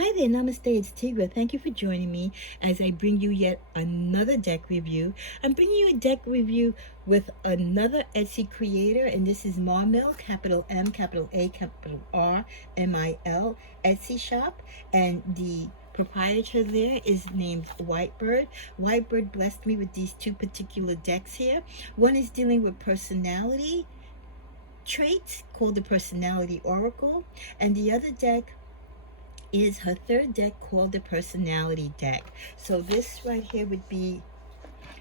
Hi there, namaste, it's Tigra. Thank you for joining me as I bring you yet another deck review. I'm bringing you a deck review with another Etsy creator, and this is MARmil, capital M, capital A, capital R, MIL, Etsy shop, and the proprietor there is named Whitebird. Whitebird blessed me with these two particular decks here. One is dealing with personality traits called the Personality Oracle, and the other deck is her third deck called the Personality deck. So this right here would be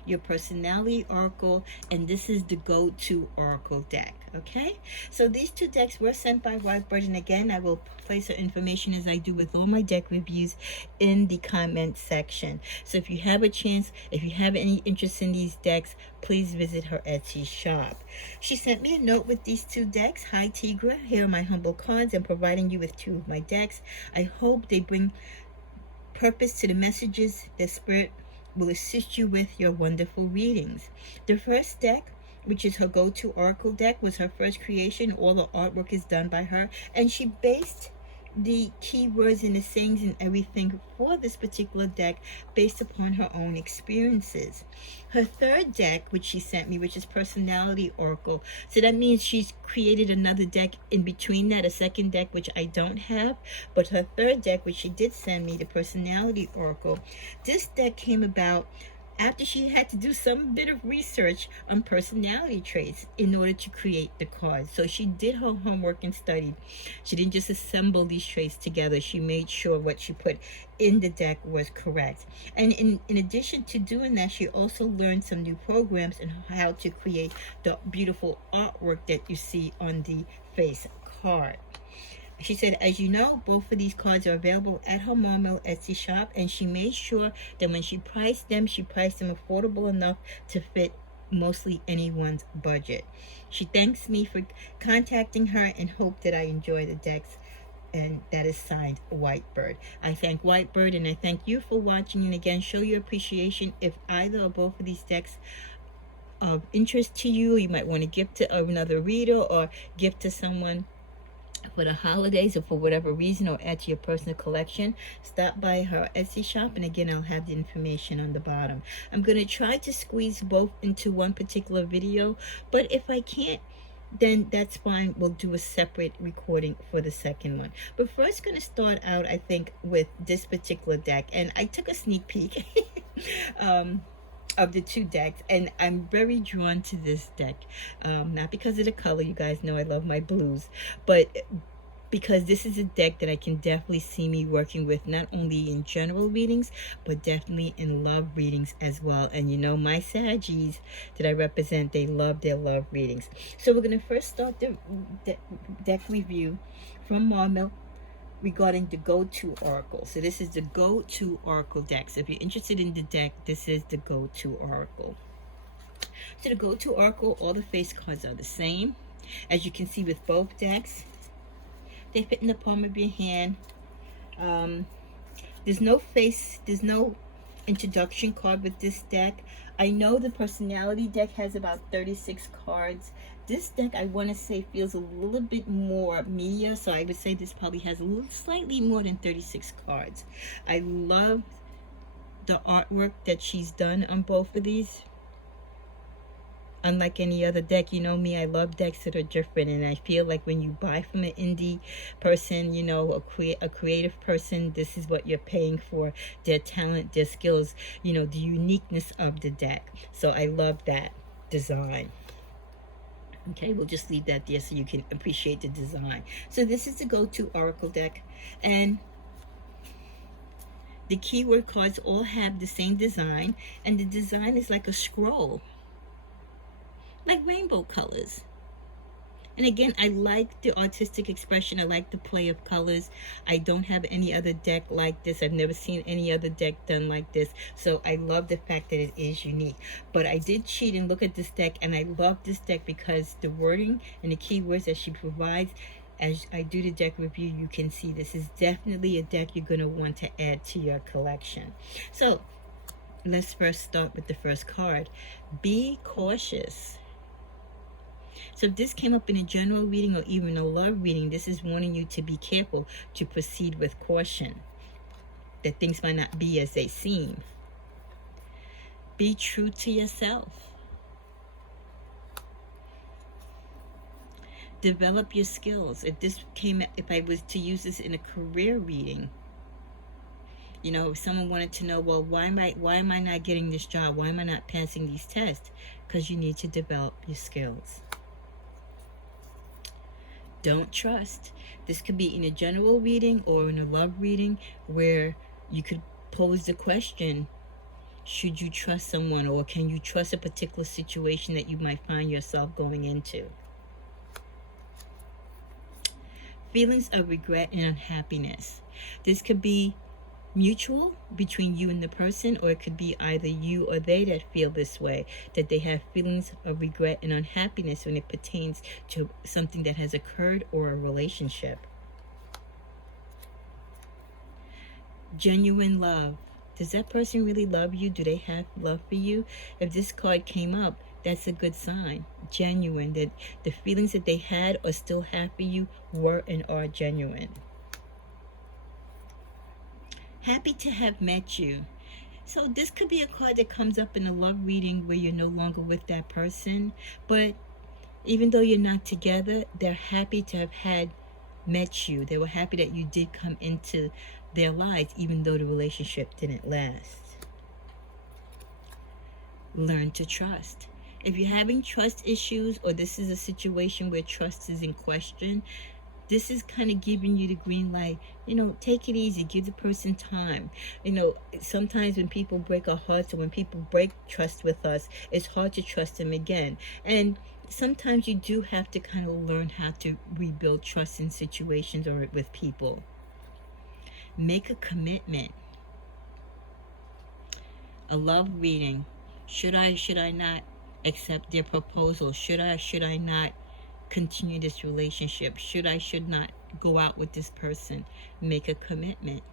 your Personality Oracle, and this is the go-to Oracle deck. Okay, so these two decks were sent by Whitebird, and again, I will place her information as I do with all my deck reviews in the comment section. So if you have a chance, if you have any interest in these decks, please visit her Etsy shop. She sent me a note with these two decks. Hi Tigra, here are my humble cards. I'm providing you with two of my decks. I hope they bring purpose to the messages that Spirit will assist you with your wonderful readings. The first deck, which is her go-to Oracle deck, was her first creation. All the artwork is done by her, and she based the keywords and the sayings and everything for this particular deck based upon her own experiences. Her third deck, which she sent me, which is Personality Oracle, so that means she's created another deck in between that, a second deck which I don't have, but her third deck, which she did send me, the Personality Oracle, this deck came about after she had to do some bit of research on personality traits in order to create the cards. So she did her homework and studied. She didn't just assemble these traits together. She made sure what she put in the deck was correct. And in addition to doing that, she also learned some new programs and how to create the beautiful artwork that you see on the face card. She said, as you know, both of these cards are available at her MARmil Etsy shop, and she made sure that when she priced them affordable enough to fit mostly anyone's budget. She thanks me for contacting her and hope that I enjoy the decks, and that is signed Whitebird. I thank Whitebird, and I thank you for watching, and again, show your appreciation if either or both of these decks of interest to you. You might want to gift to another reader or gift to someone for the holidays or for whatever reason, or add to your personal collection. Stop by her Etsy shop, and again, I'll have the information on the bottom. I'm going to try to squeeze both into one particular video, but if I can't, then that's fine. We'll do a separate recording for the second one. But first, going to start out, I think, with this particular deck, and I took a sneak peek of the two decks, and I'm very drawn to this deck, not because of the color. You guys know I love my blues, but because this is a deck that I can definitely see me working with, not only in general readings, but definitely in love readings as well. And you know, my Saggies that I represent, they love their love readings. So we're going to first start the deck review from MARmil regarding the go-to Oracle. So this is the go-to Oracle deck. So if you're interested in the deck, this is the go-to Oracle. So the go-to Oracle, all the face cards are the same. As you can see with both decks, they fit in the palm of your hand. There's no introduction card with this deck. I know the Personality deck has about 36 cards. This deck, I want to say, feels a little bit more media, so I would say this probably has slightly more than 36 cards. I love the artwork that she's done on both of these. Unlike any other deck, you know me, I love decks that are different, and I feel like when you buy from an indie person, you know, a creative person, this is what you're paying for: their talent, their skills, you know, the uniqueness of the deck. So I love that design. Okay, we'll just leave that there so you can appreciate the design. So this is the go-to Oracle deck, and the keyword cards all have the same design, and the design is like a scroll, like rainbow colors. And again, I like the artistic expression. I like the play of colors. I don't have any other deck like this. I've never seen any other deck done like this. So I love the fact that it is unique. But I did cheat and look at this deck, and I love this deck because the wording and the keywords that she provides, as I do the deck review, you can see this is definitely a deck you're going to want to add to your collection. So let's first start with the first card. Be cautious. So if this came up in a general reading or even a love reading, this is warning you to be careful, to proceed with caution. that things might not be as they seem. Be true to yourself. Develop your skills. If I was to use this in a career reading, you know, if someone wanted to know, well, why am I not getting this job? Why am I not passing these tests? Because you need to develop your skills. Don't trust. This could be in a general reading or in a love reading, where you could pose the question, should you trust someone, or can you trust a particular situation that you might find yourself going into? Feelings of regret and unhappiness. This could be mutual between you and the person, or it could be either you or they that feel this way, that they have feelings of regret and unhappiness when it pertains to something that has occurred or a relationship. Genuine love. Does that person really love you? Do they have love for you? If this card came up, that's a good sign. Genuine, that the feelings that they had or still have for you were and are genuine. Happy to have met you. So this could be a card that comes up in a love reading where you're no longer with that person, but even though you're not together, they're happy to have met you. They were happy that you did come into their lives, even though the relationship didn't last. Learn to trust. If you're having trust issues, or this is a situation where trust is in question, this is kind of giving you the green light. You know, take it easy. Give the person time. You know, sometimes when people break our hearts, or when people break trust with us, it's hard to trust them again. And sometimes you do have to kind of learn how to rebuild trust in situations or with people. Make a commitment. A love reading. Should I not accept their proposal? Should I not continue this relationship? Should not go out with this person? Make a commitment.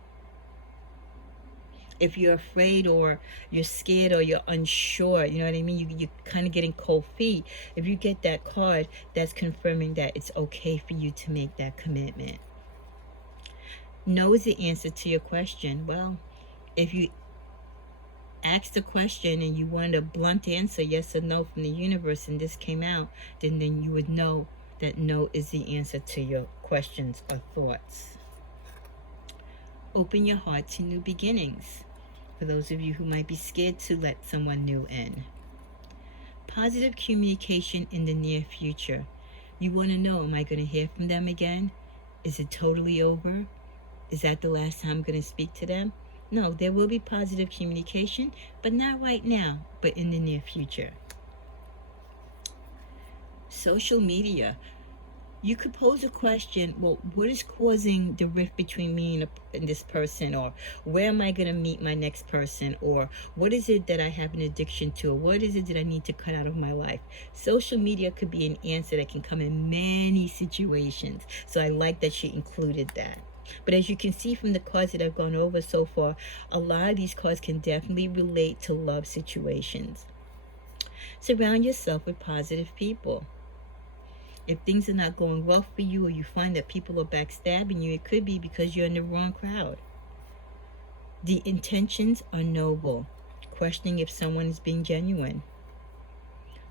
If you're afraid, or you're scared, or you're unsure, you know what I mean, you're kind of getting cold feet. If you get that card, that's confirming that it's okay for you to make that commitment. No is the answer to your question. Well, if you asked the question and you wanted a blunt answer, yes or no, from the universe, and this came out, then you would know that no is the answer to your questions or thoughts. Open your heart to new beginnings. For those of you who might be scared to let someone new in. Positive communication in the near future. You want to know, am I going to hear from them again? Is it totally over? Is that the last time I'm going to speak to them? No, there will be positive communication, but not right now, but in the near future. Social media. You could pose a question, well, what is causing the rift between me and this person? Or where am I going to meet my next person? Or what is it that I have an addiction to? Or what is it that I need to cut out of my life? Social media could be an answer that can come in many situations. So I like that she included that. But as you can see from the cards that I've gone over so far, a lot of these cards can definitely relate to love situations. Surround yourself with positive people. If things are not going well for you, or you find that people are backstabbing you, it could be because you're in the wrong crowd. The intentions are noble. Questioning if someone is being genuine.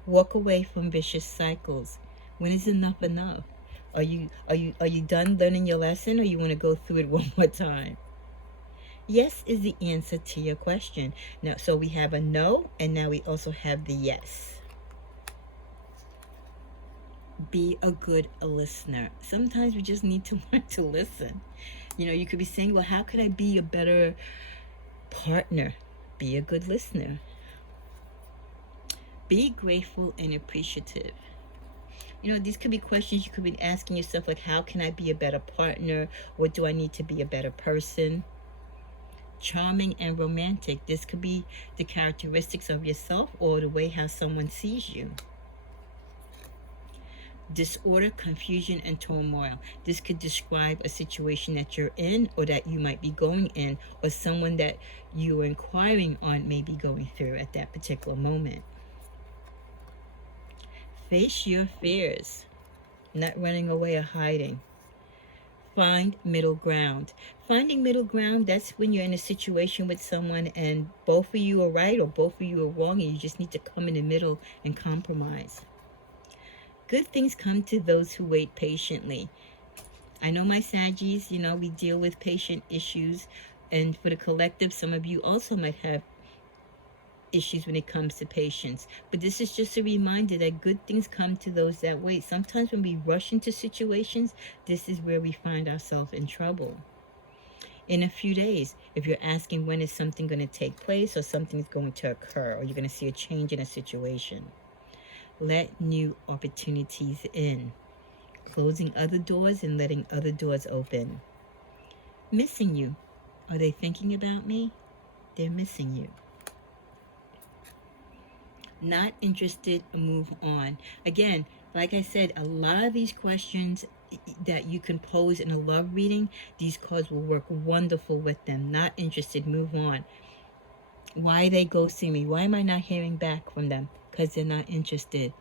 Walk away from vicious cycles. When is enough enough? Are you done learning your lesson, or you want to go through it one more time? Yes is the answer to your question. Now, so we have a no, and now we also have the yes. Be a good listener. Sometimes we just need to learn to listen. You know, you could be saying, well, how could I be a better partner? Be a good listener. Be grateful and appreciative. You know, these could be questions you could be asking yourself, like, how can I be a better partner? What do I need to be a better person? Charming and romantic. This could be the characteristics of yourself, or the way how someone sees you. Disorder, confusion, and turmoil. This could describe a situation that you're in, or that you might be going in, or someone that you are inquiring on may be going through at that particular moment. Face your fears. Not running away or hiding. Find middle ground. Finding middle ground, that's when you're in a situation with someone and both of you are right or both of you are wrong, and you just need to come in the middle and compromise. Good things come to those who wait patiently. I know my Saggies, we deal with patient issues, and for the collective, some of you also might have issues when it comes to patience. But this is just a reminder that good things come to those that wait. Sometimes when we rush into situations, this is where we find ourselves in trouble. In a few days, if you're asking when is something going to take place or something's going to occur or you're going to see a change in a situation, let new opportunities in. Closing other doors and letting other doors open. Missing you. Are they thinking about me? They're missing you. Not interested, move on. Again, like I said, a lot of these questions that you can pose in a love reading, these cards will work wonderful with them. Not interested, move on. Why are they ghosting me? Why am I not hearing back from them? Because they're not interested.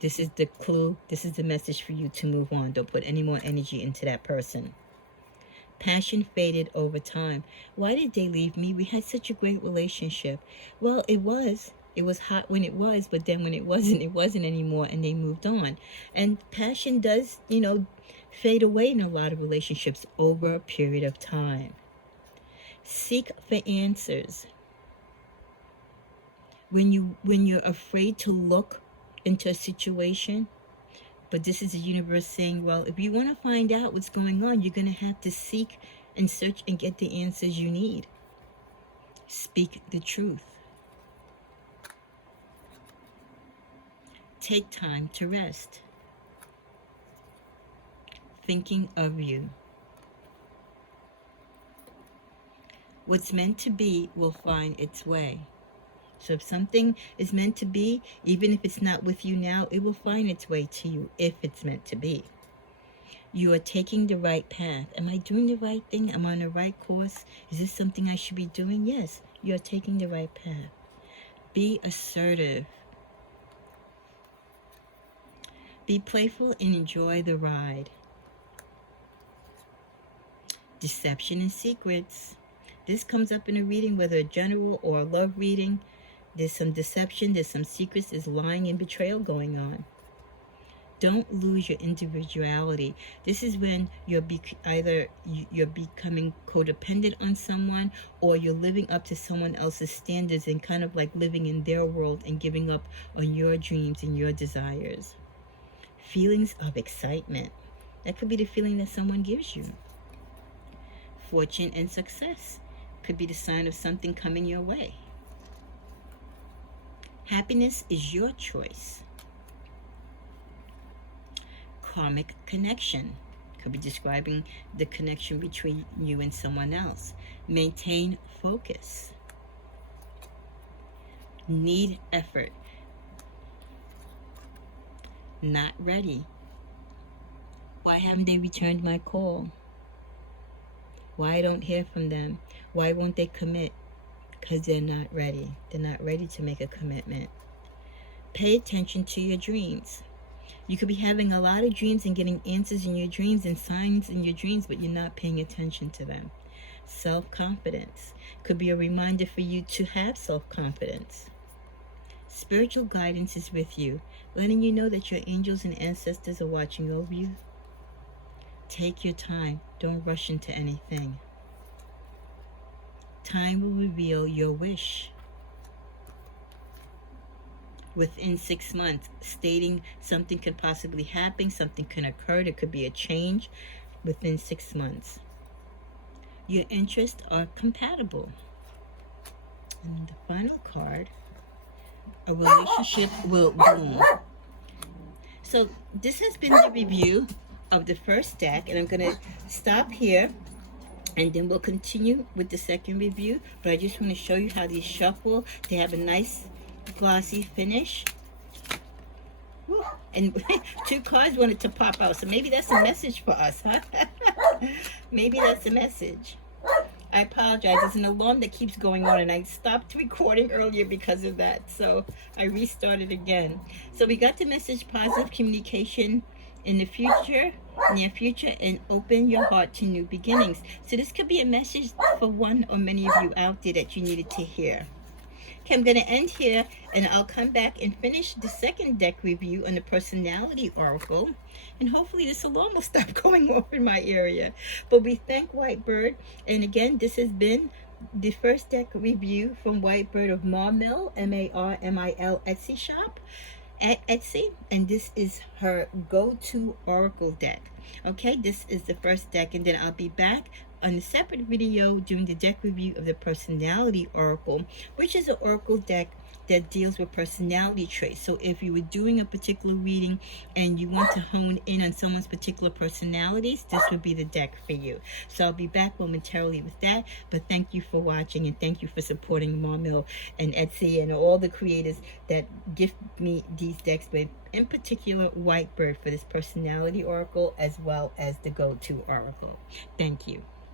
This is the clue. This is the message for you to move on. Don't put any more energy into that person. Passion faded over time. Why did they leave me? We had such a great relationship. Well, it was hot when it was, but then when it wasn't anymore, and they moved on. And passion does, fade away in a lot of relationships over a period of time. Seek for answers. When you're afraid to look into a situation, but this is the universe saying, well, if you want to find out what's going on, you're going to have to seek and search and get the answers you need. Speak the truth. Take time to rest. Thinking of you. What's meant to be will find its way. So if something is meant to be, even if it's not with you now, it will find its way to you if it's meant to be. You are taking the right path. Am I doing the right thing? Am I on the right course? Is this something I should be doing? Yes, you are taking the right path. Be assertive. Be playful and enjoy the ride. Deception and secrets. This comes up in a reading, whether a general or a love reading. There's some deception, there's some secrets, there's lying and betrayal going on. Don't lose your individuality. This is when either you're becoming codependent on someone, or you're living up to someone else's standards and kind of like living in their world and giving up on your dreams and your desires. Feelings of excitement. That could be the feeling that someone gives you. Fortune and success could be the sign of something coming your way. Happiness is your choice. Karmic connection could be describing the connection between you and someone else. Maintain focus. Need effort. Not ready. Why haven't they returned my call? Why I don't hear from them? Why won't they commit? Because they're not ready. They're not ready to make a commitment. Pay attention to your dreams. You could be having a lot of dreams and getting answers in your dreams and signs in your dreams, but you're not paying attention to them. Self-confidence could be a reminder for you to have self-confidence. Spiritual guidance is with you, letting you know that your angels and ancestors are watching over you. Take your time. Don't rush into anything. Time will reveal your wish. Within 6 months, stating something could possibly happen, something can occur, there could be a change within 6 months. Your interests are compatible. And the final card, a relationship will bloom. So this has been the review of the first deck, and I'm going to stop here, and then we'll continue with the second review. But I just want to show you how these shuffle. They have a nice glossy finish. Woo. And 2 cards wanted to pop out, so maybe that's a message for us, huh? Maybe that's a message. I apologize. There's an alarm that keeps going on, and I stopped recording earlier because of that. So I restarted again. So we got the message: positive communication in the future, near future, and open your heart to new beginnings. So this could be a message for one or many of you out there that you needed to hear. Okay, I'm going to end here, and I'll come back and finish the second deck review on the personality oracle, and hopefully this alarm will stop going off in my area. But we thank Whitebird, and again, this has been the first deck review from Whitebird of MARmil, MARmil Etsy shop at Etsy, and this is her go-to oracle deck. Okay, this is the first deck, and then I'll be back on a separate video doing the deck review of the personality oracle, which is an oracle deck that deals with personality traits. So if you were doing a particular reading and you want to hone in on someone's particular personalities, this would be the deck for you. So I'll be back momentarily with that, but thank you for watching, and thank you for supporting MARmil and Etsy and all the creators that gift me these decks, with in particular Whitebird for this personality oracle as well as the go-to oracle. Thank you.